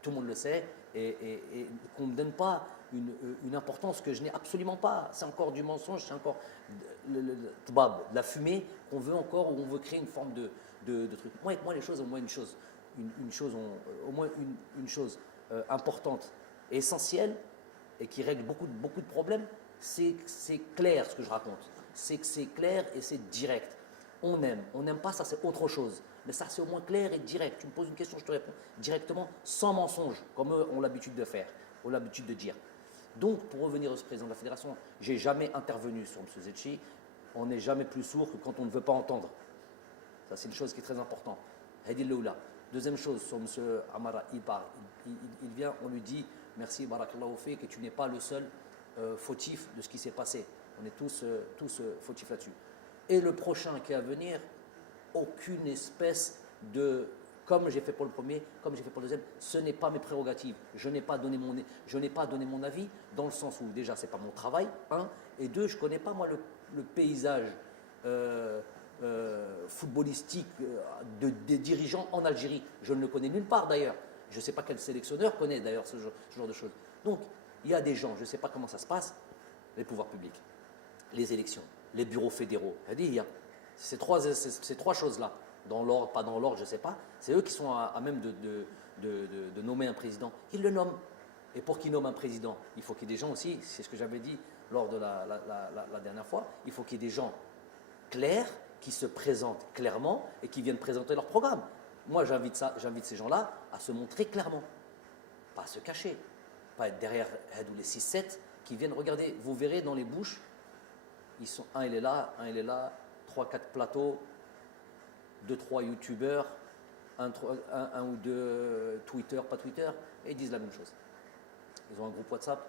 tout le monde le sait, et qu'on ne me donne pas une importance que je n'ai absolument pas. C'est encore du mensonge, c'est encore de la fumée qu'on veut encore, où on veut créer une forme de truc. Moi, les choses, au moins une chose importante et essentielle, et qui règle beaucoup de problèmes, c'est clair ce que je raconte. C'est que c'est clair et c'est direct. On n'aime pas, ça c'est autre chose. Mais ça c'est au moins clair et direct. Tu me poses une question, je te réponds directement, sans mensonge, comme eux ont l'habitude de faire, ont l'habitude de dire. Donc, pour revenir au président de la fédération, j'ai jamais intervenu sur M. Zetchi. On n'est jamais plus sourd que quand on ne veut pas entendre. Ça c'est une chose qui est très importante. Hadi Loula. Deuxième chose, sur M. Amara, il vient, on lui dit merci, barakallahu fik, que tu n'es pas le seul fautif de ce qui s'est passé. On est tous fautifs là-dessus. Et le prochain qui est à venir, aucune espèce de, comme j'ai fait pour le premier, comme j'ai fait pour le deuxième, ce n'est pas mes prérogatives. Je n'ai pas donné mon avis, dans le sens où déjà c'est pas mon travail, et deux, je ne connais pas moi le paysage footballistique des dirigeants en Algérie. Je ne le connais nulle part d'ailleurs. Je ne sais pas quel sélectionneur connaît d'ailleurs ce genre de choses. Donc, il y a des gens, je ne sais pas comment ça se passe, les pouvoirs publics, les élections, les bureaux fédéraux. Ces trois choses-là, dans l'ordre, pas dans l'ordre, je ne sais pas, c'est eux qui sont à même de nommer un président. Ils le nomment. Et pour qu'ils nomment un président, il faut qu'il y ait des gens aussi, c'est ce que j'avais dit lors de la dernière fois, il faut qu'il y ait des gens clairs, qui se présentent clairement et qui viennent présenter leur programme. Moi, j'invite ces gens-là à se montrer clairement, pas à se cacher, pas être derrière les 6-7 qui viennent regarder. Vous verrez dans les bouches, un il est là, 3-4 plateaux, 2-3 youtubeurs, un ou deux Twitter, pas Twitter, et ils disent la même chose. Ils ont un groupe WhatsApp,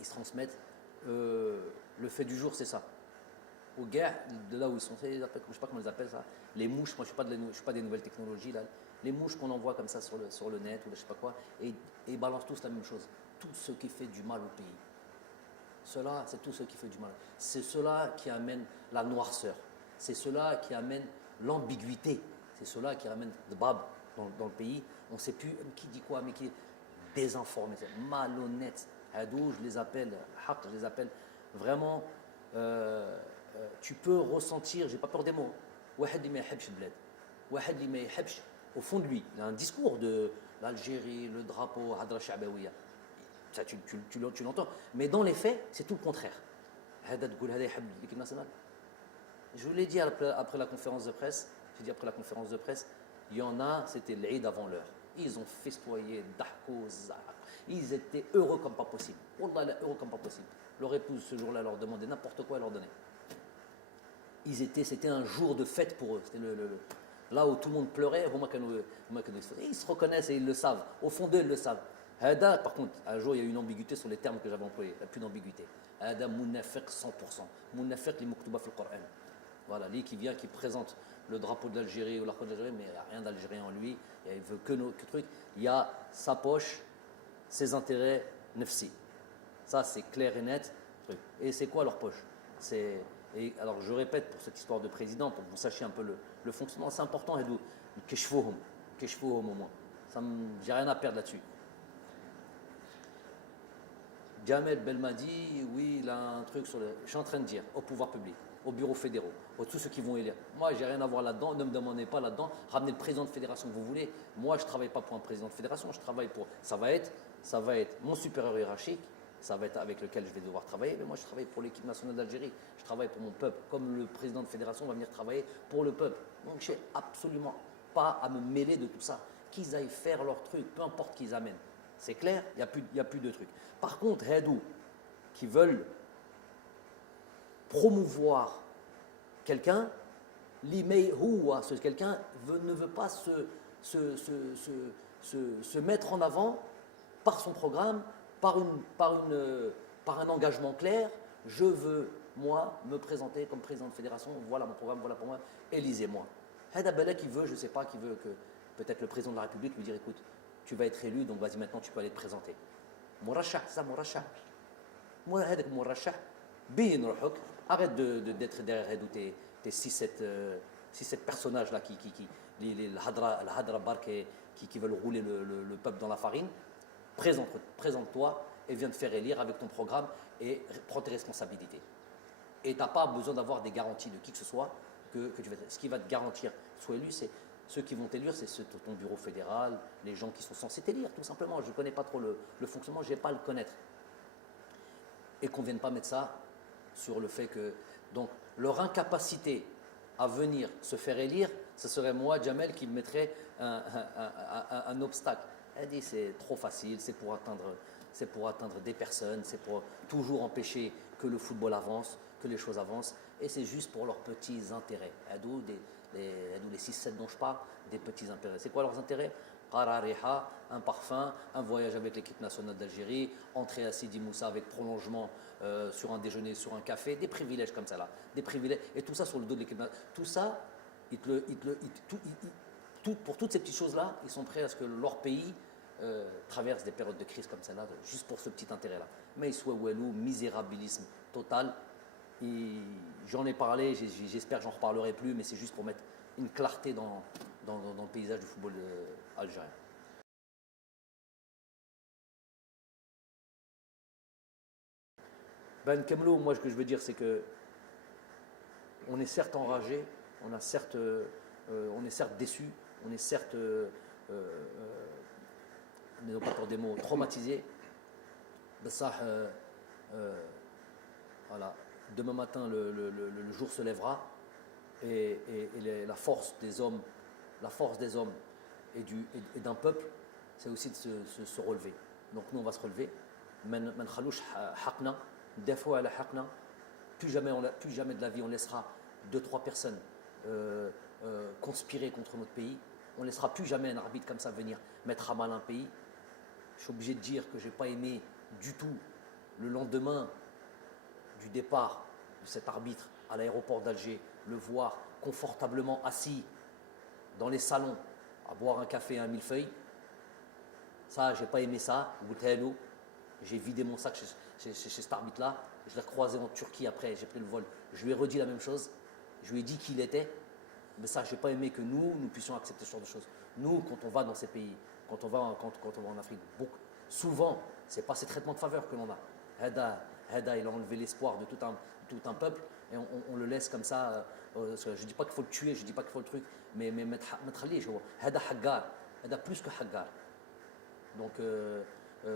ils se transmettent. Le fait du jour, c'est ça. Aux gars, de là où ils sont, je ne sais pas comment ils appellent ça, les mouches, moi je ne suis pas des nouvelles technologies, là, les mouches qu'on envoie comme ça sur le net ou je ne sais pas quoi, et ils balancent tous la même chose. Tout ce qui fait du mal au pays. Cela, c'est tout ce qui fait du mal. C'est cela qui amène la noirceur. C'est cela qui amène l'ambiguïté. C'est cela qui amène le bab dans le pays. On ne sait plus qui dit quoi, mais qui est désinformé, malhonnête. Hadou, je les appelle vraiment. Tu peux ressentir, j'ai pas peur des mots, au fond de lui, il a un discours de l'Algérie, le drapeau, Hadra Sha'bawiya. Ça, tu l'entends. Mais dans les faits, c'est tout le contraire. Je vous l'ai dit après la conférence de presse, il y en a, c'était l'Eid avant l'heure. Ils ont festoyé, ils étaient heureux comme pas possible. Wallah, heureux comme pas possible. Leur épouse, ce jour-là, leur demandait n'importe quoi, elle leur donnait. C'était un jour de fête pour eux. C'était là où tout le monde pleurait, ils se reconnaissent et ils le savent. Au fond d'eux, ils le savent. Par contre, un jour, il y a eu une ambiguïté sur les termes que j'avais employés. Il n'y a plus d'ambiguïté. Hada munafiq 100%. Munafiq li muktuba fil Coran. Voilà, lui qui vient, qui présente le drapeau de l'Algérie ou l'arc de l'Algérie, mais il n'y a rien d'algérien en lui. Il veut que truc. Il y a sa poche, ses intérêts nefsi. Ça, c'est clair et net. Et c'est quoi leur poche? Alors, je répète pour cette histoire de président, pour que vous sachiez un peu le fonctionnement. C'est important, Hedou. Keshfouhum au moins. J'ai rien à perdre là-dessus. Jamel Belmadi, oui, il a un truc sur le. Je suis en train de dire au pouvoir public, aux bureaux fédéraux, à tous ceux qui vont élire. Moi, j'ai rien à voir là-dedans, ne me demandez pas là-dedans. Ramenez le président de fédération que vous voulez. Moi, je ne travaille pas pour un président de fédération, je travaille pour. Ça va être mon supérieur hiérarchique, ça va être avec lequel je vais devoir travailler. Mais moi, je travaille pour l'équipe nationale d'Algérie, je travaille pour mon peuple. Comme le président de fédération va venir travailler pour le peuple. Donc, je n'ai absolument pas à me mêler de tout ça. Qu'ils aillent faire leur truc, peu importe qu'ils amènent. C'est clair, il n'y a plus de trucs. Par contre, Hadou, qui veulent promouvoir quelqu'un, l'email ce quelqu'un ne veut pas se mettre en avant par son programme, par un engagement clair. Je veux, moi, me présenter comme président de fédération. Voilà mon programme, voilà pour moi. Élisez-moi. Hada Bala qui veut, je ne sais pas, qui veut que peut-être le président de la République lui dise écoute, tu vas être élu, donc vas-y maintenant tu peux aller te présenter. Morachah, ça Morachah. Moi, هذاك Morachah, بين روحك. Arrête d'être derrière tes 6-7 personnages là les Hadra Bark qui veulent rouler le peuple dans la farine. Présente-toi et viens te faire élire avec ton programme et prends tes responsabilités. Et tu n'as pas besoin d'avoir des garanties de qui que ce soit que tu vas. Ce qui va te garantir sois élu, c'est ceux qui vont t'élire, c'est ton bureau fédéral, les gens qui sont censés t'élire, tout simplement. Je ne connais pas trop le fonctionnement, je n'ai pas à le connaître. Et qu'on ne vienne pas mettre ça sur le fait que. Donc, leur incapacité à venir se faire élire, ce serait moi, Jamel, qui me mettrait un obstacle. Elle dit c'est trop facile, c'est pour atteindre des personnes, c'est pour toujours empêcher que le football avance, que les choses avancent, et c'est juste pour leurs petits intérêts. D'où les 6-7 dont je parle, des petits intérêts. C'est quoi leurs intérêts? Qarariha, un parfum, un voyage avec l'équipe nationale d'Algérie, entrer à Sidi Moussa avec prolongement sur un déjeuner, sur un café, des privilèges comme ça là, des privilèges, et tout ça sur le dos de l'équipe nationale. Tout ça, pour toutes ces petites choses-là, ils sont prêts à ce que leur pays traverse des périodes de crise comme celle-là, juste pour ce petit intérêt-là. Mais il soit ouelou, misérabilisme total. J'en ai parlé, j'espère que j'en reparlerai plus, mais c'est juste pour mettre une clarté dans le paysage du football algérien. Ben Kemlo, moi ce que je veux dire c'est que on est certes enragé, on est certes déçu, on est certes, n'ayons pas pour des mots, traumatisé. Ben ça, voilà. Demain matin, le jour se lèvera et la force des hommes et d'un peuple, c'est aussi de se relever. Donc nous, on va se relever. Plus jamais de la vie, on laissera 2-3 personnes conspirer contre notre pays. On ne laissera plus jamais un arbitre comme ça venir mettre à mal un pays. Je suis obligé de dire que je n'ai pas aimé du tout le lendemain du départ de cet arbitre à l'aéroport d'Alger, le voir confortablement assis dans les salons à boire un café et un millefeuille. Ça, j'ai pas aimé ça. J'ai vidé mon sac chez cet arbitre-là. Je l'ai croisé en Turquie après, j'ai pris le vol. Je lui ai redit la même chose. Je lui ai dit qui il était. Mais ça, j'ai pas aimé que nous puissions accepter ce genre de choses. Nous, quand on va dans ces pays, quand on va en Afrique, souvent, c'est pas ces traitements de faveur que l'on a. Hada, il a enlevé l'espoir de tout un peuple et on le laisse comme ça. Je ne dis pas qu'il faut le tuer, je ne dis pas qu'il faut le truc, mais Hada Haggar, Hada plus que Haggar. Donc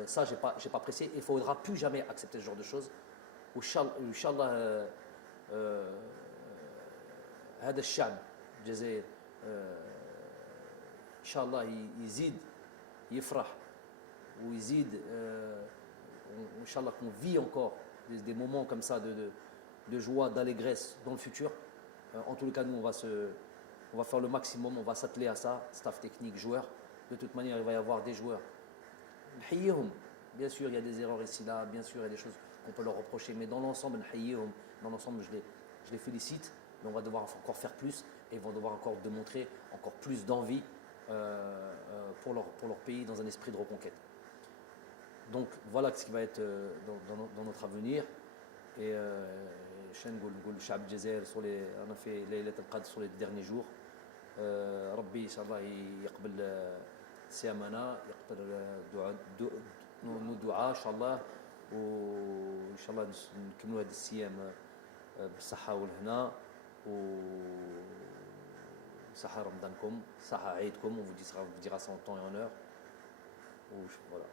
ça, j'ai pas apprécié. Il ne faudra plus jamais accepter ce genre de choses. Inch'Allah, هذا الشعب الجزائر إن شاء الله يزيد يفرح ويزيد Inch'Allah qu'on vit encore des moments comme ça de joie, d'allégresse dans le futur. En tous les cas, nous, on va faire le maximum, on va s'atteler à ça, staff technique, joueurs. De toute manière, il va y avoir des joueurs. Bien sûr, il y a des erreurs ici, là, bien sûr, il y a des choses qu'on peut leur reprocher, mais dans l'ensemble, je les félicite, mais on va devoir encore faire plus et ils vont devoir encore démontrer encore plus d'envie pour leur pays dans un esprit de reconquête. Donc voilà ce qui va être dans notre avenir. Et on a fait Laylat al-Qadr sur les derniers jours. Rabbi, Inch'Allah, سيامنا يقدر دعاء ان شاء الله، وان شاء الله نكملوا هذه الصيام بالصحه والهنا، وصحه رمضانكم، صحه عيدكم، on vous dira ça en temps et en heure. Voilà.